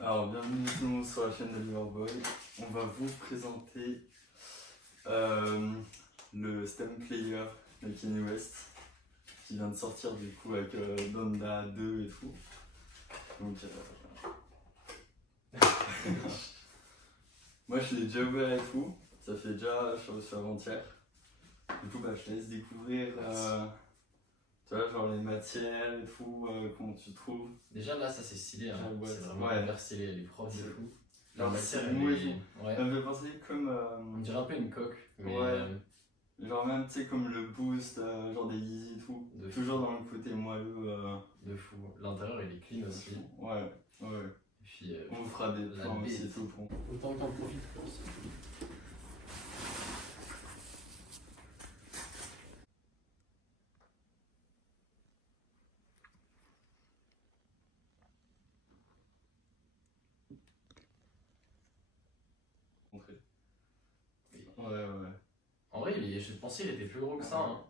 Alors, bienvenue sur la chaîne de Liverboy. On va vous présenter le STEM Player de Kanye West qui vient de sortir du coup avec Donda 2 et tout. Donc, moi je l'ai déjà ouvert et tout. Ça fait déjà, je suis reçu avant-hier. Du coup, je te laisse découvrir tu vois, genre les matières et tout, comment tu trouves. Déjà là, ça c'est stylé, hein. Ouais, C'est vraiment hyper stylé, les profs de fou. La Genre, matière, c'est elle mou et est... tout. Ouais. Ça me fait penser comme. On dirait un peu une coque, mais Ouais. Genre même, tu sais, comme le boost, genre des Yeezy et tout. De Toujours fou. dans le côté moelleux. De fou. L'intérieur, il est clean aussi. Ouais, ouais. Et puis, On vous fera des la plans aussi et bête. tout pour. Autant que t'en profites pour ça. Montrer. Ouais. En vrai, je pensais qu'il était plus gros que ça, hein.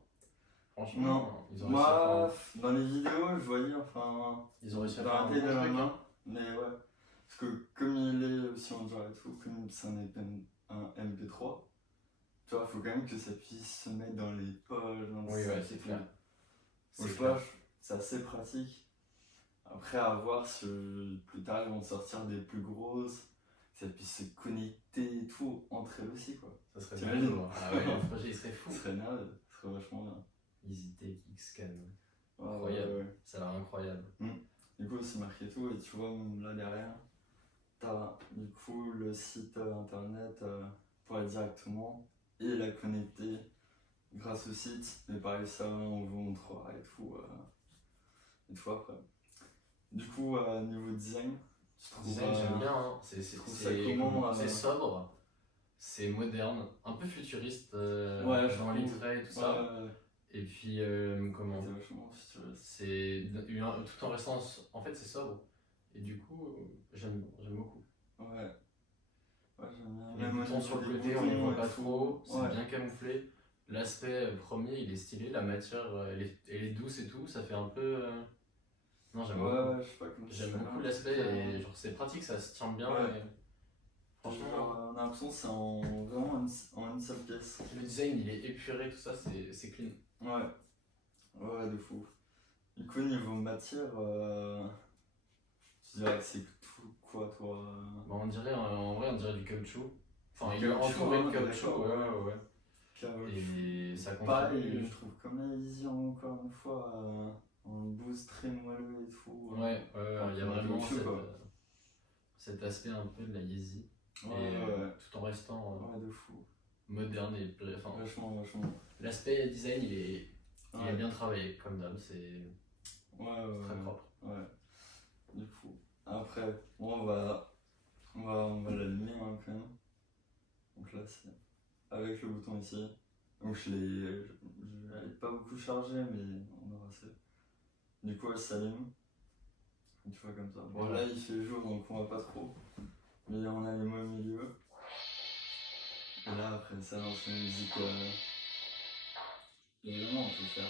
Franchement, Non, ils ont moi, dans les vidéos, je voyais, enfin. Ils ont réussi à dans faire la un taille de bon la truc, main. hein. Mais ouais. Parce que comme il est aussi en genre et tout, comme c'est un MP3, tu vois, faut quand même que ça puisse se mettre dans les poches, dans le Oui, sac ouais, et c'est tout. clair. Donc, C'est je sais clair. pas, c'est assez pratique. Après, à voir si plus tard ils vont sortir des plus grosses, que ça puisse se connecter et tout entre elles aussi, quoi. Ça serait T'imagines? bien. Ah ouais, le projet il serait fou. Ce serait naze, ce serait vachement bien. EasyTake X-Scan. Ouais, Incroyable. ouais. Ça a l'air incroyable. Du coup, c'est marqué tout, et tu vois, même là derrière, t'as du coup le site internet pour aller directement et la connecter grâce au site. Mais pareil, ça, on vous montrera et tout après. Du coup, niveau design, tu trouves. Design, j'aime bien, hein. C'est sobre, c'est moderne, un peu futuriste dans les traits et tout ça. Ouais. Et puis, comment C'est vachement futuriste. c'est tout en restant. En fait, c'est sobre. Et du coup, j'aime beaucoup. Ouais, j'aime bien. Les Même boutons sur le côté, on les voit pas trop, c'est bien camouflé. L'aspect premier, il est stylé, la matière, elle est douce et tout, ça fait un peu. Non, j'aime beaucoup. Ouais, je sais pas comment J'aime beaucoup l'aspect et genre c'est pratique, ça se tient bien. Ouais. Et... Franchement, on a l'impression que c'est vraiment en une seule pièce. le design il est épuré, tout ça, c'est clean. Ouais, de fou. Du coup, niveau matière, tu dirais que c'est tout quoi, toi? Bon, en vrai, on dirait du caoutchouc. Enfin, Du il est caoutchouc, entouré de hein, caoutchouc, d'accord, ouais. Caoutchouc. Et ça Pareil, contribue. je trouve comme la Yeezy encore une fois, un boost très moelleux et tout. Ouais, il y a vraiment caoutchouc, cet aspect un peu de la Yeezy. Ouais. Tout en restant Ouais, de fou. moderne et enfin, Vachement. l'aspect design il est bien travaillé comme d'hab, c'est très propre. Ouais, du coup. Après, bon, on va l'allumer hein, quand même. Donc là, c'est avec le bouton ici. Donc je l'ai pas beaucoup chargé, mais on aura assez. Du coup, elle s'allume. Tu vois comme ça. Bon, là, il fait jour, donc on voit pas trop. Mais on a les mots au milieu. Et là, après, ça lance la musique. Évidemment, on peut faire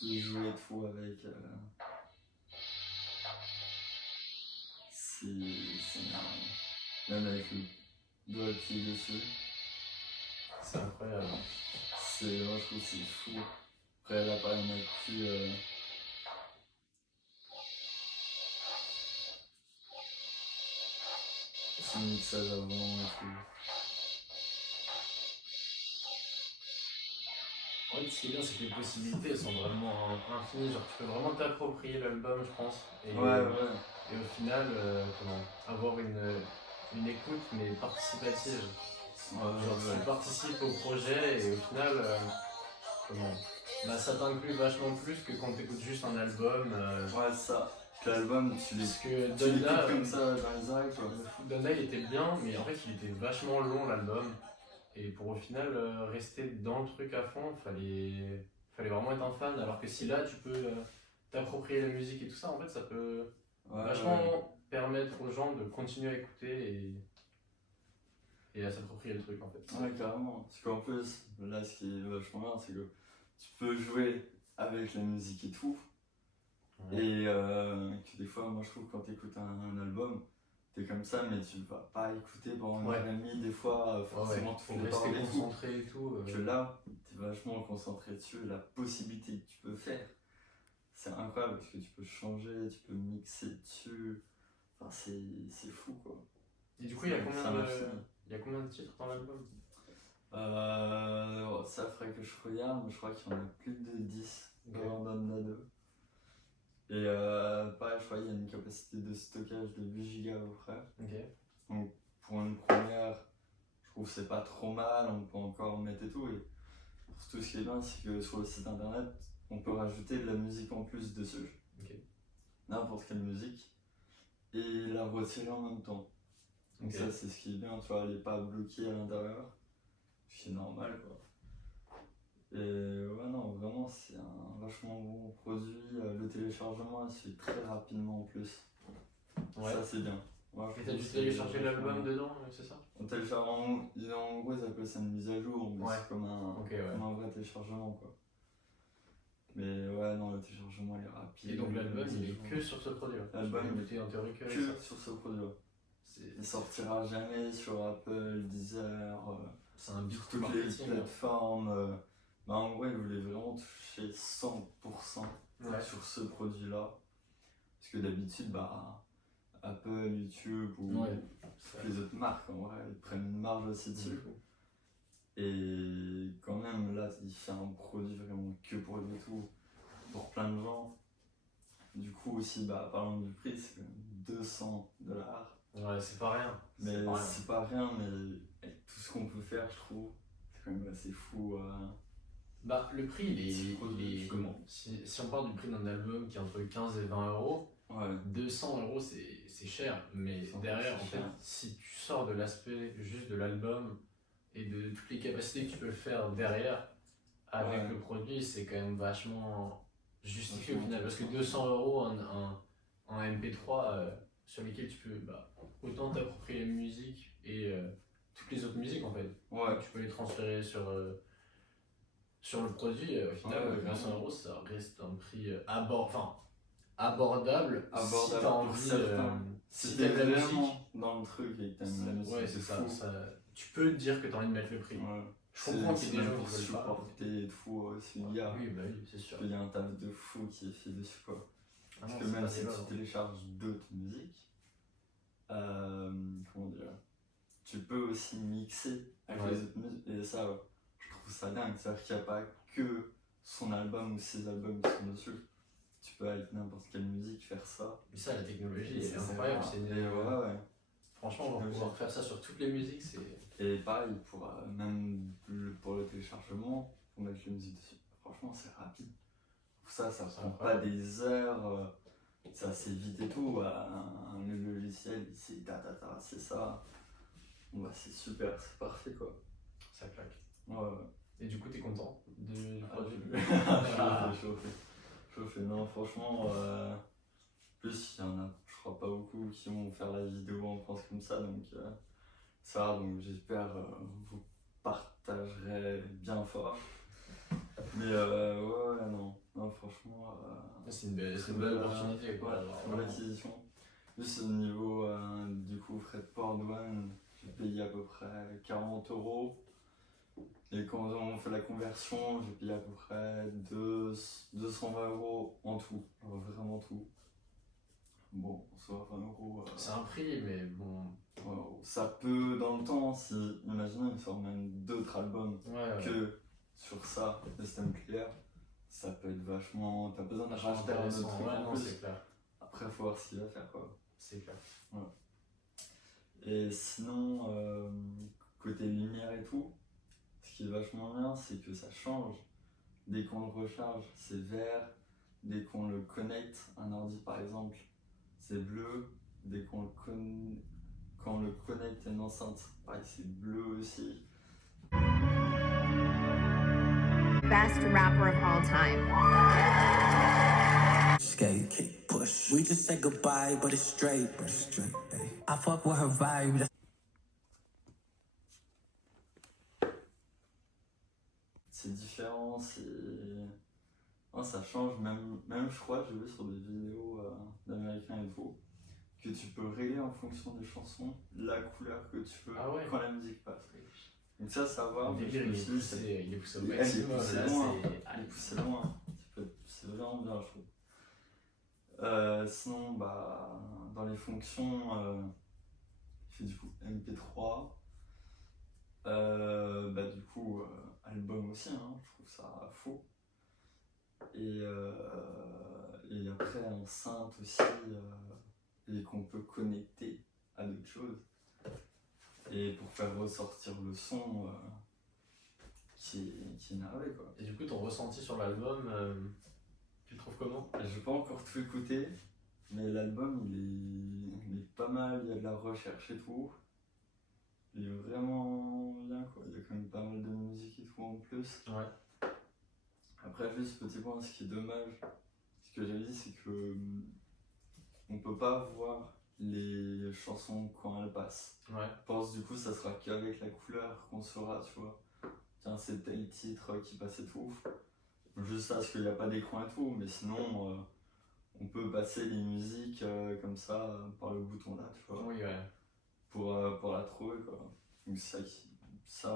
jouer tout avec. C'est énorme. Même avec le doigt pied dessus. C'est incroyable. Moi, je trouve que c'est fou. Après, là, pareil, on a plus. C'est un mixage avant et tout. En fait, ce qui est bien, c'est que les possibilités elles sont vraiment infinies. Genre, tu peux vraiment t'approprier l'album, je pense. Et au final, avoir une écoute, mais participative. Tu participes au projet et au final, ça t'inclut vachement plus que quand t'écoutes juste un album. Ouais, ça. L'album, tu l'écoutes comme ça dans les oreilles, quoi. Donda, il était bien, mais en fait, il était vachement long l'album. Et pour au final rester dans le truc à fond, fallait vraiment être un fan. Alors que si là tu peux t'approprier la musique et tout ça, en fait ça peut vachement permettre aux gens de continuer à écouter et à s'approprier le truc en fait. Ouais, carrément. Parce qu'en plus, là ce qui est vachement bien, c'est que tu peux jouer avec la musique et tout. Ouais. Et que des fois, vois, moi je trouve que quand t'écoutes un album, t'es comme ça, mais tu vas pas écouter pendant une Ouais. heure et demie, des fois, forcément Faut toutes les rester paroles et tout. concentré et tout. Que là, t'es vachement concentré dessus, et la possibilité que tu peux faire, c'est incroyable, parce que tu peux changer, tu peux mixer dessus, enfin c'est fou quoi. Et du coup, il y a combien C'est un de... infini. Il y a combien de titres dans l'album? Ça ferait que je regarde, mais je crois qu'il y en a plus de 10 Ok. dans Donda 2. Et pareil, je crois qu'il y a une capacité de stockage de 8 Go à peu près. Ok. Donc pour une première, je trouve que c'est pas trop mal, on peut encore mettre et tout. Et surtout ce qui est bien, c'est que sur le site internet, on peut rajouter de la musique en plus dessus. Ok. N'importe quelle musique. Et la retirer en même temps. Donc Ok. ça c'est ce qui est bien, tu vois, elle est pas bloquée à l'intérieur. Ce qui est normal quoi. Et ouais non, vraiment c'est un vachement bon produit. Le téléchargement se fait très rapidement en plus. Ouais. Ça c'est bien. Moi, je Et trouve t'as que dû c'est télécharger vachement l'album bien. dedans, c'est ça? On télécharge en gros ils appellent ça une mise à jour, mais Ouais. c'est comme Ok, ouais. comme un vrai téléchargement quoi. Mais ouais non, le téléchargement il est rapide. Et donc l'album, mise à il est jour. que sur ce produit là. L'album, Tu peux il écouter en théorie que avec que ça. sur ce produit-là. C'est- Il sortira jamais sur Apple, Deezer, C'est un big sur toutes les marketing. plateformes. Bah en gros, ils voulaient vraiment toucher 100% Ouais. sur ce produit-là. Parce que d'habitude, bah, Apple, YouTube ou Ouais. toutes les autres marques, en vrai, ils prennent une marge aussi De dessus. fou. Et quand même, là, il fait un produit vraiment que pour lui et tout, pour plein de gens. Du coup, aussi, bah, parlant du prix, c'est quand même $200. Ouais, c'est pas rien. Mais C'est pas rien. c'est pas rien, mais avec tout ce qu'on peut faire, je trouve, c'est quand même assez fou. Bah, le prix, il est comment si on part du prix d'un album qui est entre 15 et 20 euros, Ouais, 200 euros c'est cher. Mais 200 derrière, c'est en fait, cher. si tu sors de l'aspect juste de l'album et de toutes les capacités que tu peux faire derrière avec Ouais. le produit, c'est quand même vachement justifié au Vachement final. Parce que intéressant. 200 euros en MP3 sur lesquels tu peux bah, autant t'approprier la musique et toutes les autres musiques en fait. Ouais, Tu peux les transférer sur le produit, au final, Ouais, 200 clairement. euros, ça reste un prix abordable si abordable t'as pour envie, certains. si Si t'es t'aimes la musique. vraiment dans le truc et que t'aimes la musique Ouais, de c'est ça, fou, tu peux te dire que t'as envie de mettre le prix. ouais. Je comprends qu'il y ait des même gens pour qui veulent pas. supporter et tout aussi, il y a. Oui, bah oui, c'est sûr. Il y a un taf de fou qui est fait dessus quoi. Ah Parce non, que c'est même pas si débat, tu non. télécharges d'autres musiques, comment dire, tu peux aussi mixer avec Ouais. les autres musiques. Et ça, je trouve ça dingue. C'est-à-dire qu'il n'y a pas que son album ou ses albums qui sont dessus. Tu peux avec n'importe quelle musique faire ça. Mais ça, la technologie, Et elle est incroyable. rare. C'est une- Et ouais. Franchement, on va Technologie. pouvoir faire ça sur toutes les musiques, c'est. Et pareil, même pour le téléchargement, pour mettre les musiques dessus. Franchement, c'est rapide. Pour ça C'est prend pas incroyable. des heures. C'est assez vite et tout. Le logiciel, c'est c'est ça. Bon, bah, c'est super, c'est parfait quoi. Ça claque. Ouais. Et du coup, t'es content du produit? Chauffé. Non, franchement, plus il y en a, je crois pas beaucoup qui vont faire la vidéo en France comme ça, donc ça, donc j'espère vous partagerez bien fort. Mais ouais, non, franchement, C'est une très belle opportunité. Quoi, Ouais, alors, très belle acquisition. Juste au niveau du coup frais de port douane, j'ai payé à peu près 40 euros. Et quand on fait la conversion, j'ai payé à peu près 220 euros en tout, genre vraiment tout. Bon, soit 20 euros. C'est un prix, mais bon. Ça peut, dans le temps, si, imaginons, ils sortent même d'autres albums Ouais. que sur ça, le Stem Clear, ça peut être vachement. T'as besoin de racheter un autre truc Ouais, en non, plus. c'est clair. Après, faut voir ce qu'il va faire quoi. C'est clair. Et sinon, côté lumière et tout, ce qui est vachement bien, c'est que ça change. Dès qu'on le recharge, c'est vert. Dès qu'on le connecte, un ordi par exemple, c'est bleu. Dès qu'on quand on le connecte à une enceinte, pareil, c'est bleu aussi. Best rapper of all time. Skate, kick, push. We just said goodbye, but it's straight. Ay. I fuck with her vibe. C'est différent, c'est. Ça change, même je crois, j'ai vu sur des vidéos d'américains et tout, que tu peux régler en fonction des chansons la couleur que tu veux Ah ouais. quand la musique passe. Donc ça, savoir, Le mais délire, je me suis dit, il est poussé au il est maximum. poussé Là, loin. c'est. Il est poussé loin. C'est vraiment bien, je trouve. Sinon, bah, dans les fonctions, je fais du coup MP3. Bah, du coup, album aussi, hein, je trouve ça fou. Et après, enceinte aussi, et qu'on peut connecter à d'autres choses. Et pour faire ressortir le son qui est énervé, quoi. Et du coup, ton ressenti sur l'album, tu le trouves comment? J'ai pas encore tout écouté, mais l'album il est pas mal, il y a de la recherche et tout. Il est vraiment bien, quoi. Il y a quand même pas mal de musique et tout en plus. Ouais. Après, juste petit point, ce qui est dommage, ce que j'avais dit, c'est que on peut pas voir les chansons quand elles passent. Ouais. Je pense du coup ça sera qu'avec la couleur qu'on saura, tu vois. Tiens, c'est tel titre qui passe et tout. Juste ça, parce qu'il n'y a pas d'écran et tout, mais sinon on peut passer les musiques comme ça par le bouton là, tu vois. Oui, ouais. Pour la trouver, quoi. Donc ça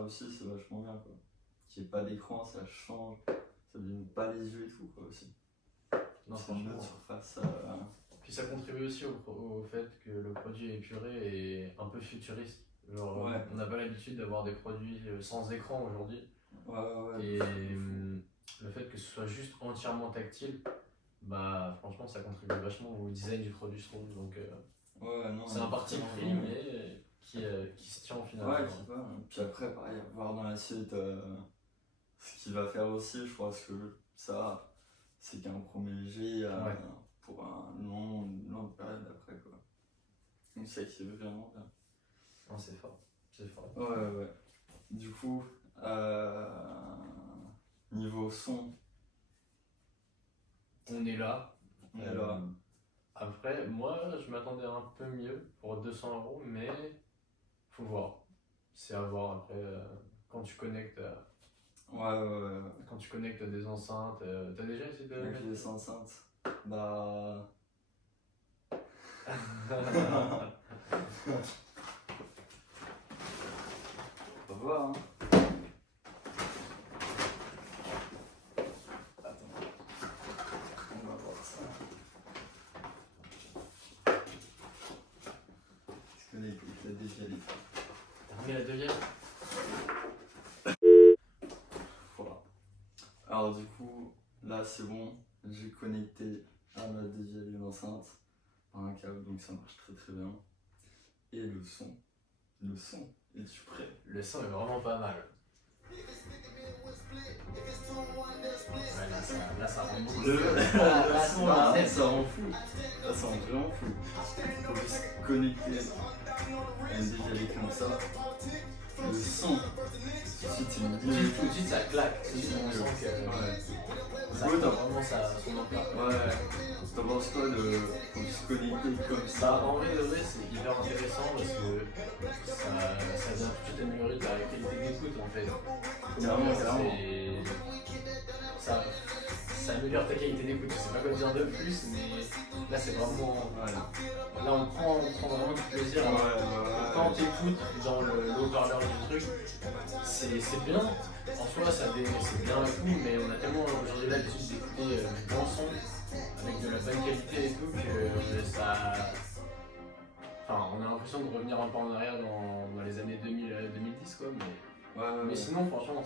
aussi c'est vachement bien, quoi. Qu'il n'y ait pas d'écran, ça change, ça ne pas les yeux et tout, quoi, aussi. Non, C'est une franchement. autre surface. Puis ça contribue aussi au fait que le produit épuré est un peu futuriste. Genre, Ouais. on n'a pas l'habitude d'avoir des produits sans écran aujourd'hui. Ouais. Et le fait que ce soit juste entièrement tactile, bah franchement ça contribue vachement au design du produit, je trouve. Donc Ouais, non, c'est un parti vraiment, pris, mais qui se tient au final. Ouais, qui va. Puis après, pareil, voir dans la suite ce qu'il va faire aussi, je pense que ça, c'est qu'un premier jet Ouais. pour une longue période après, quoi. Donc c'est qui est vraiment bien. Non, c'est fort. C'est fort. Ouais. Du coup, niveau son, On est là. on est là. Après, moi, je m'attendais un peu mieux pour 200 €, mais faut voir. C'est à voir après quand tu connectes. Ouais. Quand tu connectes des enceintes, t'as déjà essayé de Avec mettre les enceintes, bah. On va voir, hein. Attends. On va voir ça. Est-ce que la déjà les fait? T'as remis la deuxième? Voilà. Alors du coup, là c'est bon. J'ai connecté à ma deuxième enceinte par un câble, donc ça marche très bien. Et le son, es-tu prêt? Le son est vraiment pas mal. Ouais, là ça rend beaucoup. Le son là, c'est ça rend fou. Ça rend vraiment fou. Faut juste connecter à une décalée comme ça. Le son, tout de suite, Tout de suite ça claque. Tout de suite on sent que ça Ouais, prend vraiment son ampleur. Ouais, t'en penses quoi de se connecter comme Ça, ça? en vrai de vrai, c'est hyper intéressant parce que ça vient tout de suite améliorer ta qualité d'écoute en fait. Clairement. Ça améliore ta qualité d'écoute, je sais pas quoi dire de plus, mais là c'est vraiment. Ouais. Là on prend vraiment du plaisir. Quand t'écoutes dans le haut-parleur du truc, c'est bien. En soi, c'est bien et tout, mais on a tellement aujourd'hui l'habitude d'écouter du bon son avec de la bonne qualité et tout que ça. Enfin, on a l'impression de revenir un peu en arrière dans les années 2010 quoi, mais sinon franchement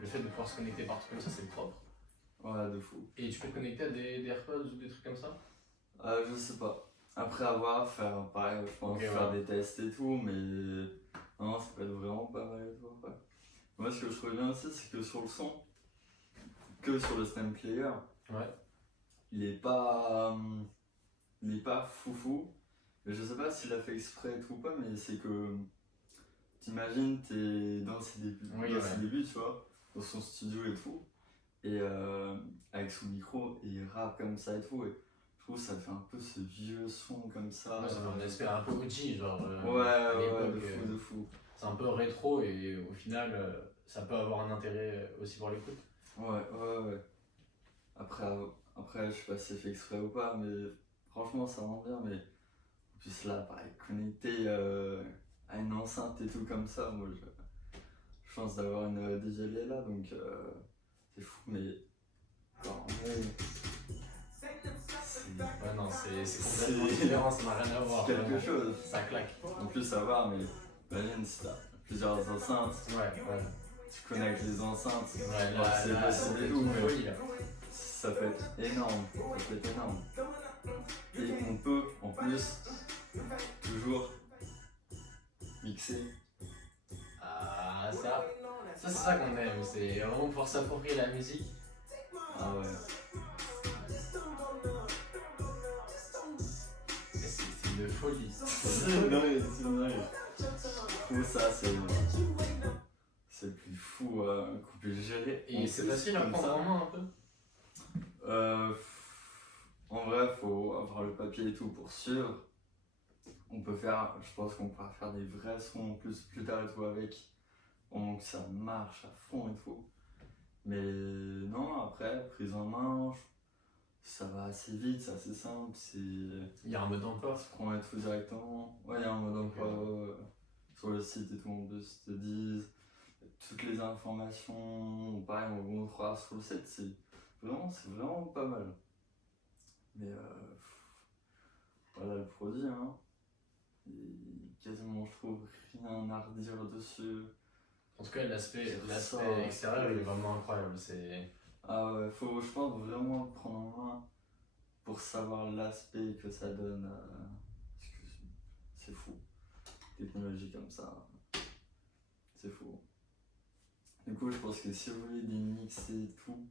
le fait de pouvoir se connecter partout comme ça c'est propre. Ouais, de fou. Et tu peux te connecter à des AirPods ou des trucs comme ça? Je sais pas. Après avoir, faire pareil, je pense, faire des tests et tout, mais non, ça peut être vraiment pas mal et tout après. Moi, ce que je trouve bien aussi, c'est que sur le son, que sur le stem player, il est pas foufou. Mais je sais pas s'il a fait exprès et tout ou pas, mais c'est que t'imagines, t'es dans ses débuts, tu vois, dans son studio et tout, et avec son micro, et il rappe comme ça et tout, et je trouve que ça fait un peu ce vieux son comme ça. Ouais, ça fait un aspect un peu OG, genre. De fou. C'est un peu rétro et au final, ça peut avoir un intérêt aussi pour l'écoute. Ouais. Après, je sais pas si c'est fait exprès ou pas, mais franchement ça rend bien, mais en plus là, pareil, connecté à une enceinte et tout comme ça, moi je pense d'avoir une DJI là, donc c'est fou, mais en vrai, Ouais, non, c'est complètement différent, ça n'a rien à voir. c'est quelque vraiment. chose. Ça claque. En plus ça va, mais imagine si t'as plusieurs enceintes, Ouais, ouais. tu connectes les enceintes, Ouais, alors, c'est là, possible et c'est tout, une mais folie là. ça peut être énorme, ça peut être énorme. Et on peut en plus toujours mixer. Ah, ça c'est ça qu'on aime, c'est vraiment pouvoir s'approprier la musique. Ah ouais. C'est une folie. C'est dingue, c'est dingue. Je trouve ça, c'est le plus fou qu'on puisse gérer. Et c'est facile à comme prendre ça. en main un peu. En vrai, faut avoir le papier et tout pour suivre. On peut faire, je pense qu'on pourra faire des vrais sons en plus tard et tout avec. Au moment que ça marche à fond et tout. Mais non, après, prise en main, ça va assez vite, c'est assez simple. Il y a un mode d'emploi. On se prend et tout directement. Ouais, il y a un mode d'emploi sur le site et tout, en plus, ils te disent toutes les informations. Pareil, on vous montrera sur le site, c'est vraiment pas mal. Mais voilà le produit, hein. Et quasiment, je trouve, rien à redire dessus. En tout cas, l'aspect Ça, extérieur il est vraiment incroyable. C'est Ah ouais, faut, je pense, vraiment le prendre en main pour savoir l'aspect que ça donne. Parce que c'est fou. Technologie comme ça, c'est fou. Du coup, je pense que si vous voulez des mix et tout,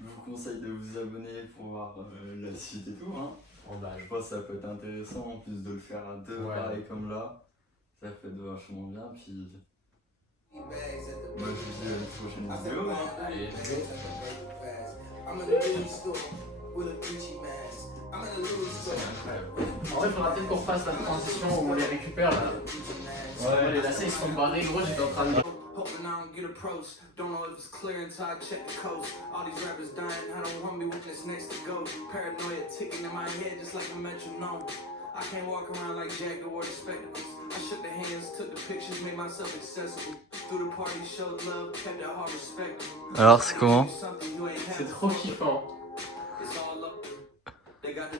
je vous conseille de vous abonner pour voir la suite et tout. Hein. en bas. Je pense que ça peut être intéressant en plus de le faire à deux, Ouais. pareil comme là. Ça peut être vachement bien. Puis moi, je vous dis à une prochaine vidéo. Hein. Allez, c'est incroyable. En vrai, il faudra peut-être qu'on fasse la transition où on les récupère là. Ouais. Les lacets ils sont barrés, gros, j'étais en train de. Hoping I don't get approached. Don't know if it's clear until I check the coast. All these rappers dying, I don't want me when it's next to go. Paranoia ticking in my head just like a metronome. I can't walk around like Jack to wear the spectacles. I shook the hands, took the pictures, made myself accessible. Through the party, showed love, kept it heart respectable. Alors, c'est comment? C'est trop kiffant. It's all up. They got the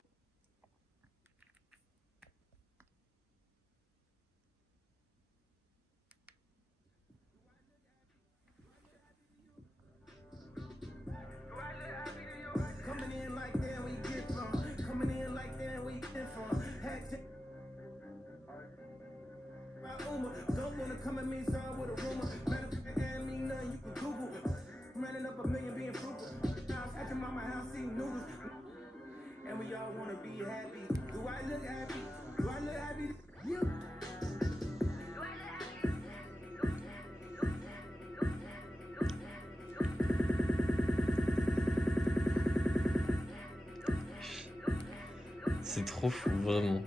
coming in like that, we get from. Coming in like that, we get from. Had to. Don't wanna come at me, sorry with a rumor. Matter of fact, ain't me nothing you can Google. Running up a million, being frugal. Now I'm at your mama house eating noodles. And we all wanna be happy. Do I look happy? Do I look happy? You. C'est trop fou, vraiment.